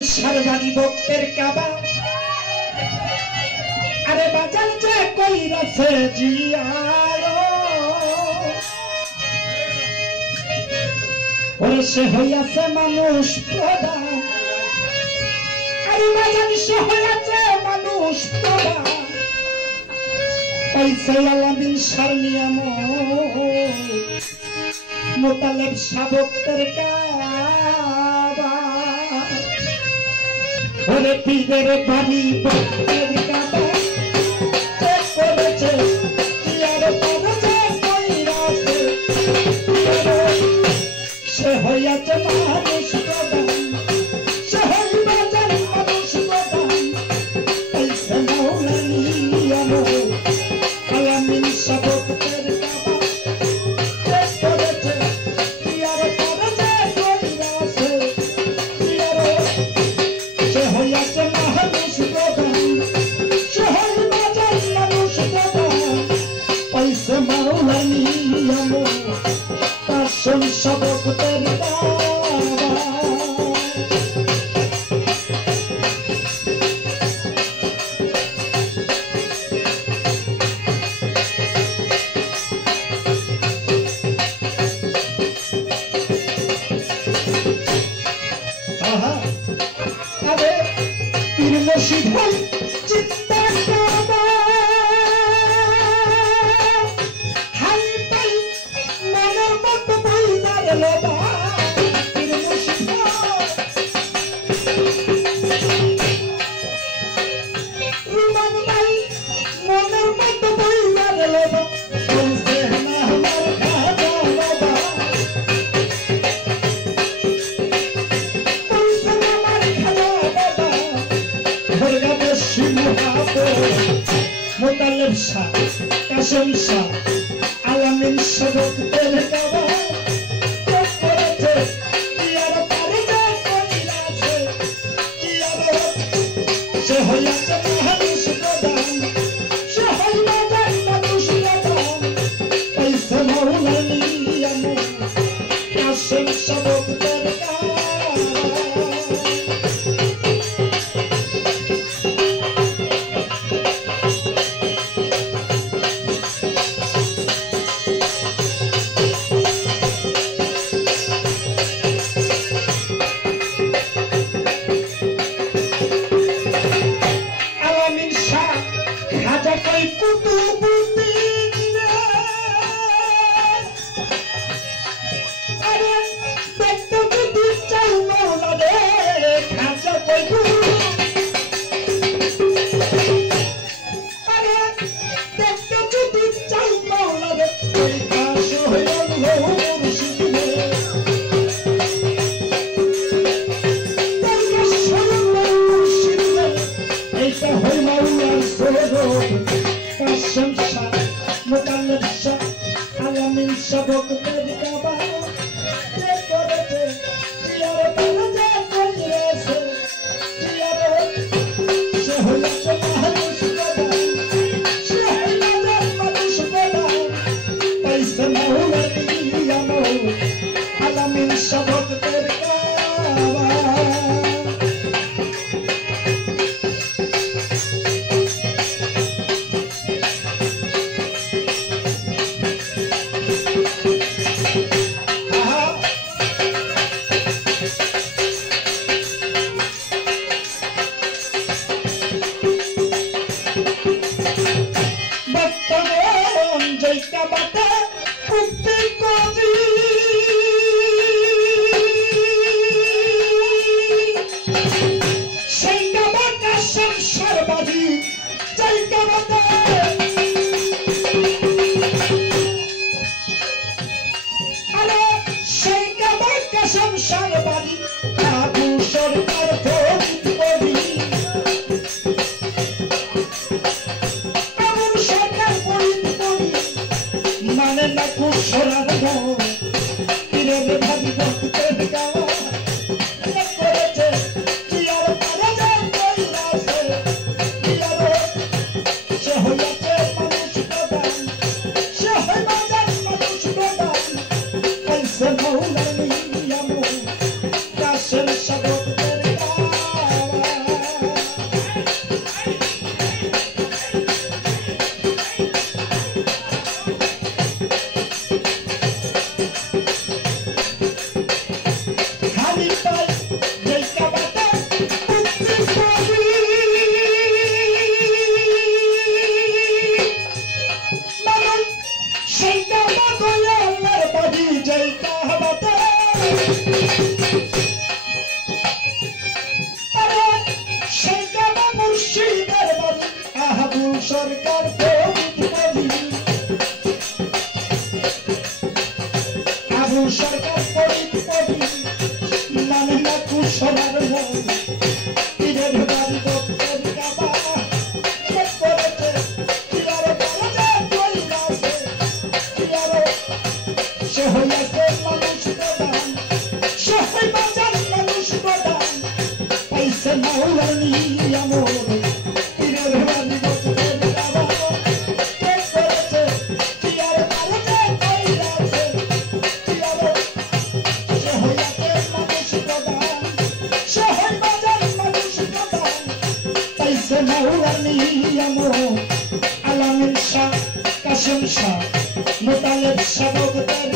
सर्वानी भक्तेर काबा अरे बाजार जे कोई रसे जियारो और से হইয়াছে মানুষ প্রধান अरे बाजार से হইয়াছে মানুষ প্রধান পয়সা আলামিন শর্মিয়া মোতালেব শাবকতের কাবা ওরে পীরের বাড়ি ভক্তের কাবা চেক করেছে চিয়ার পড়েছে কইরাছে সে হইয়াছে মানুষ প্রধান সে হইয়াছে মানুষ প্রধান পয়সা মৌলানিয়া আলামিন শাবকতের কাবা চেক করেছে চিয়ার পড়েছে কইরাছে চিয়ার সে হইয়াছে মানুষ প্রধান সে হইয়াছে মানুষ প্রধান পয়সা মৌলানিয়া তার শাবকতের মুর্শিদাই চিত্তা কাবা হাই তাই মনের মতো বইদার লোবা পীর মুর্শিদা রুমান ভাই মনের মতো বইদার লোবা বলছে না আমার খাজা বাবা বলছে না আমার খাজা বাবা মোতালেব শাহ কাসেম শাহ আলামিন শাবকতের কাবা চেক করেছে চিয়ার পড়েছে কইরাছে চিয়ার সে হইয়াছে মানুষ প্রধান সে হইয়াছে মানুষ প্রধান পয়সা মৌলানিয়া কাসেম শাবকতের কাবা খাজা কই কুতুবুদ্দিন রে আরে দেখতে সরকার মুর্শিদের বাড়ি আবুল সরকার ফরিদ বলি আবুল সরকার ফরিদ বলি মানে না কুশলার মন পীরের বাড়ি ভক্তের কাবা করেছে কি আর বলা কইরাছে কি আর সে হইয়াছে মানুষ প্রধান সে হইবাজান মানুষ প্রধান পাইছে মাওলানি আমর পীরের বাড়ি ভক্তের কাবা করেছে কি আর বলা কইরাছে কি আর সে হইয়াছে মানুষ প্রধান সে হইবাজান মানুষ প্রধান পাইছে মাওলানি আমর আলামিন শাহ কাসেম শাহ মোতালেব শাহ ভক্তের